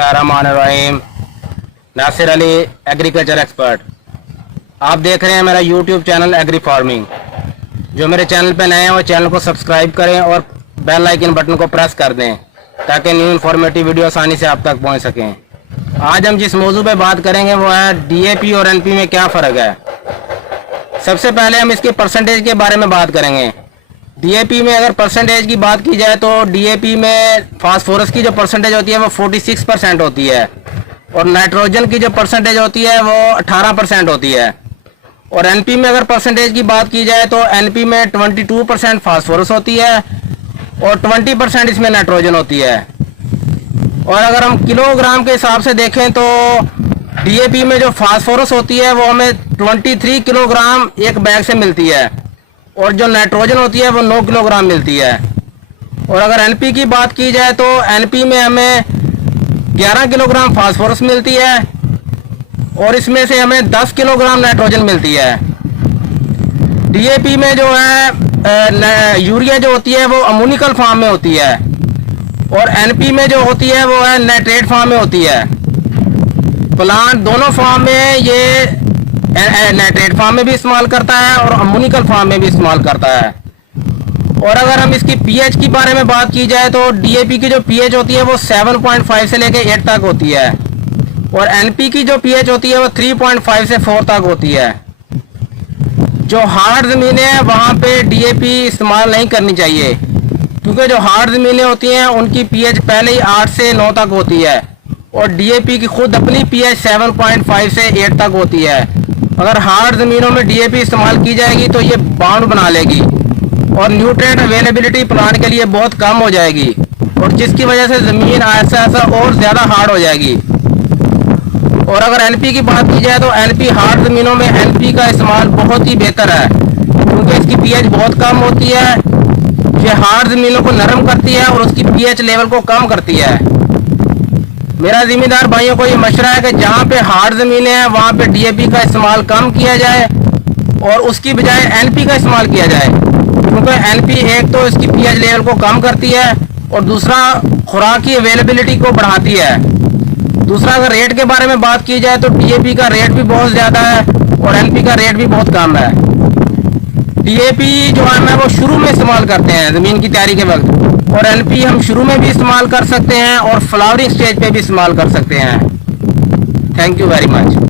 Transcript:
बिस्मिल्लाहिर्रहमानिर्रहीम। Nasir Ali agriculture expert. आप देख रहे हैं मेरा यूट्यूब चैनल एग्री फार्मिंग। जो मेरे चैनल पे नए हैं वो चैनल को सब्सक्राइब करें और बेल आइकन बटन को प्रेस कर दें ताकि न्यू इन्फॉर्मेटिव वीडियो आसानी से आप तक पहुंच सकें। आज हम जिस मौजू पे बात करेंगे वो है डीएपी और एनपी में क्या फ़र्क है। सबसे पहले हम इसके परसेंटेज के बारे में बात करेंगे। डीएपी में अगर परसेंटेज की बात की जाए तो डीएपी में फास्फोरस की जो परसेंटेज होती है वो 46% होती है और नाइट्रोजन की जो परसेंटेज होती है वो 18% होती है। और एनपी में अगर परसेंटेज की बात की जाए तो एनपी में 22% फास्फोरस होती है और 20% इसमें नाइट्रोजन होती है। और अगर हम किलोग्राम के हिसाब से देखें तो डीएपी में जो फास्फोरस होती है वो हमें 23 किलोग्राम एक बैग से मिलती है और जो नाइट्रोजन होती है वो 9 किलोग्राम मिलती है। और अगर एनपी की बात की जाए तो एनपी में हमें 11 किलोग्राम फास्फोरस मिलती है और इसमें से हमें 10 किलोग्राम नाइट्रोजन मिलती है। डीएपी में जो है यूरिया जो होती है वो अमोनिकल फॉर्म में होती है और एनपी में जो होती है वो है नाइट्रेट फॉर्म में होती है। प्लांट दोनों फॉर्म में ये नाइट्रेट फॉर्म में भी इस्तेमाल करता है और अमोनिकल फॉर्म में भी इस्तेमाल करता है। और अगर हम इसकी पीएच की बारे में बात की जाए तो डीएपी की जो पीएच होती है वो 7.5 से लेके 8 तक होती है और एनपी की जो पीएच होती है वो 3.5 से 4 तक होती है। जो हार्ड ज़मीनें हैं वहाँ पे डीएपी इस्तेमाल नहीं करनी चाहिए क्योंकि जो हार्ड ज़मीनें होती हैं उनकी पीएच पहले ही 8 से 9 तक होती है और डीएपी की खुद अपनी पीएच 7.5 से 8 तक होती है। अगर हार्ड ज़मीनों में डीएपी इस्तेमाल की जाएगी तो ये बाउंड बना लेगी और न्यूट्रिएंट अवेलेबिलिटी प्लांट के लिए बहुत कम हो जाएगी और जिसकी वजह से ज़मीन ऐसा और ज़्यादा हार्ड हो जाएगी। और अगर एनपी की बात की जाए तो एनपी हार्ड ज़मीनों में एनपी का इस्तेमाल बहुत ही बेहतर है क्योंकि इसकी पीएच बहुत कम होती है। ये हार्ड ज़मीनों को नरम करती है और उसकी पीएच लेवल को कम करती है। मेरा जिम्मेदार भाइयों को ये मशवरा है कि जहाँ पे हार्ड ज़मीनें हैं वहाँ पे डीएपी का इस्तेमाल कम किया जाए और उसकी बजाय एनपी का इस्तेमाल किया जाए क्योंकि एनपी एक तो इसकी पीएच लेवल को कम करती है और दूसरा खुराक की अवेलेबिलिटी को बढ़ाती है। दूसरा अगर रेट के बारे में बात की जाए तो डीएपी का रेट भी बहुत ज़्यादा है और एनपी का रेट भी बहुत कम है। डीएपी जो है वो शुरू में इस्तेमाल करते हैं ज़मीन की तैयारी के वक्त और एनपी हम शुरू में भी इस्तेमाल कर सकते हैं और फ्लावरिंग स्टेज पे भी इस्तेमाल कर सकते हैं। Thank you very much.